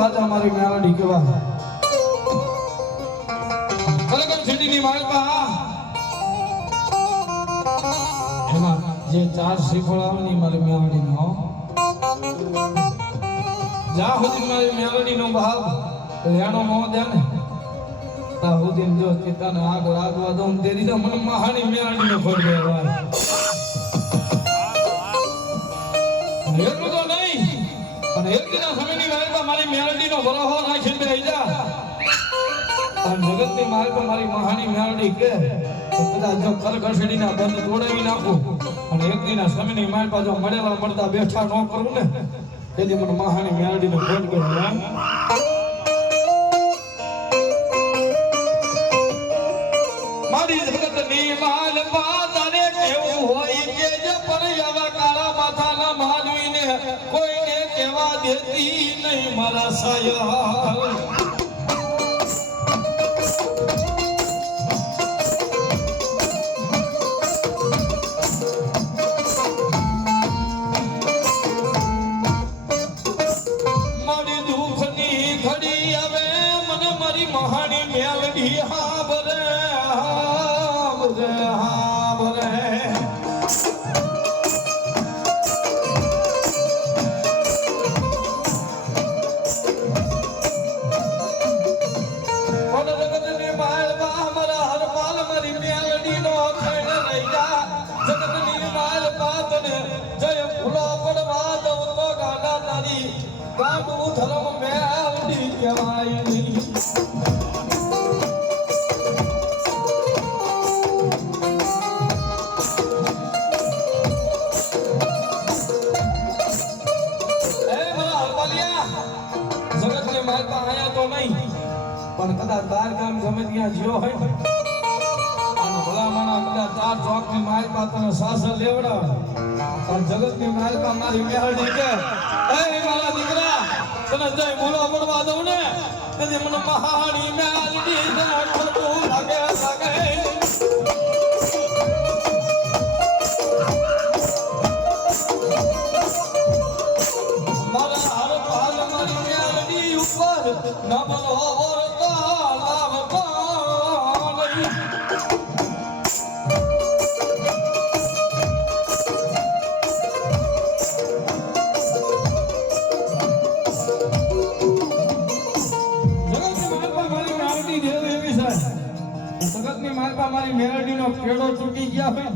રાજા મારી મેલડી કહેવાય. ખરેખર સિટીની માલપા. એમાં જે ને ત્યાં સુધી દઉં તેરી તો મને મહાની મેલડી નો ખોટ એટલું તો નહીં, પણ મેલડીનો વરહો નાખીને બેહી જા. અને જગતની માર્ગ મારી મહાની મેલડી કે કદાચ જો કરકસડીના બંધ તોડાવી નાખું અને એક દિના સમયની માર્ગ પાછો મળેલા મળતા બેઠા ન કરું ને, તેથી મને મહાની મેલડીનો ભોજ એમ. મારી જગતની માલ તારે કેવું હોય કે જે કાળા માથાના માનવીને કોઈને કહેવા દેતી નહીં મારા સાયા મારી દુઃખની ઘડી હવે મને મારી મહાની મેલડી હા હાંભળે ગાડું ધર્મ કહેવાય આયા તો નહીં પણ કદાચ બાર ગામ ગમે ત્યાં જ્યો હોય અને ભલામણા કદાચ ચાર ચોકની માલ પા તને સાસર લેવડાવે પણ જગતની માલ પા મારી મેહરડી કે મારા દીકરા તને જય બોલો પડવા દઉં ને તને મને ને ખોટું લાગે લાગે. જગતની માલપા મારી મેલડીનો કેળો ચૂકી ગયા હોય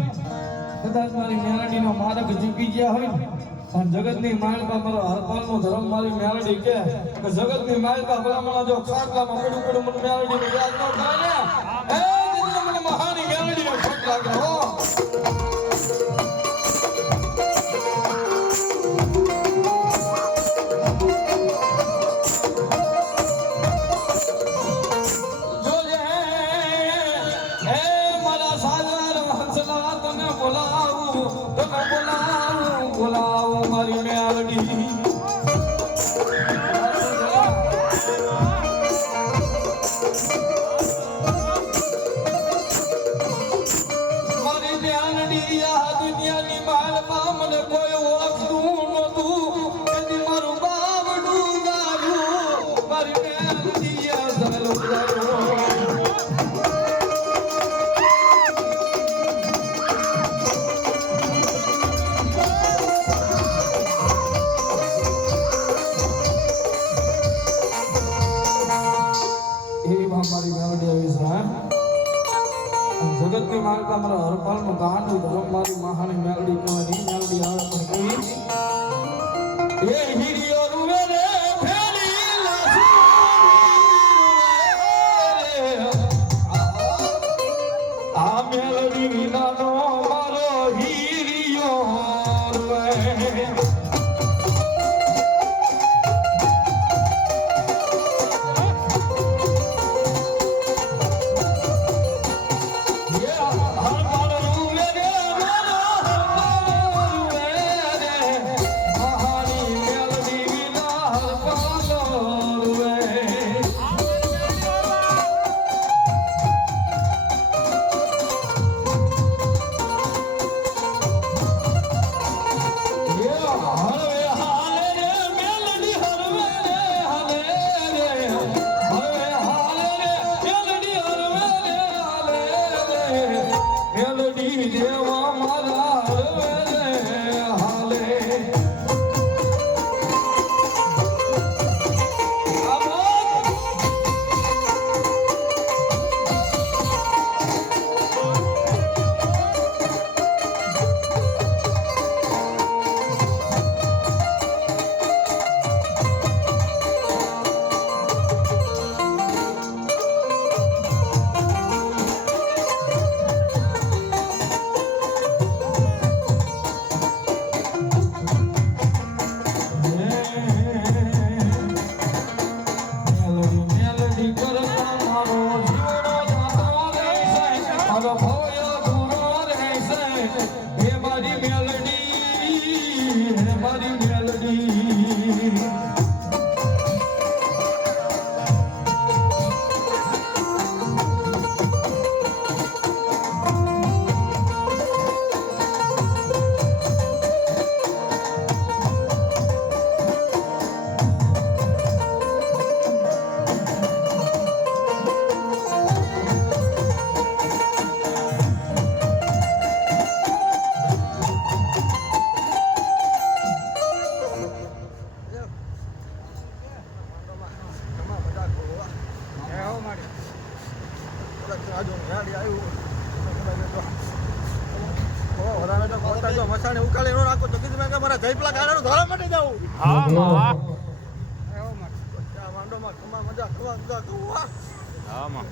કદાચ મારી મેલડીનો માર્ગ ચૂકી ગયા હોય ને, પણ જગતની માલપા મારો હરપાલનો ધર્મ મારી મેલડી કે જગત જગતની માલપા ભલામણા જો ખાટલામાં પડ્યું પડ્યું મને મેલડીનો યાદ ન થાય ને? એ મને મહાની મેલડીનો ખોટ લાગે હો દુનિયાની માલમાં મને કોઈ ઓળખતું છે હા? જગતની માલકા મારા હરપાલનું ગાંડું ધર્મ મારી મહાની મેલડી કહેવાય મેલડી આવે પણ હીરિયો જો મસાણે ઉકાળે નો નાખો તો કીધું મેં કે મારા જયપલા ગાડાનું ધોળા માટે જાવું હા માં ખમા મજા ખવા મજા ખવા હા માં.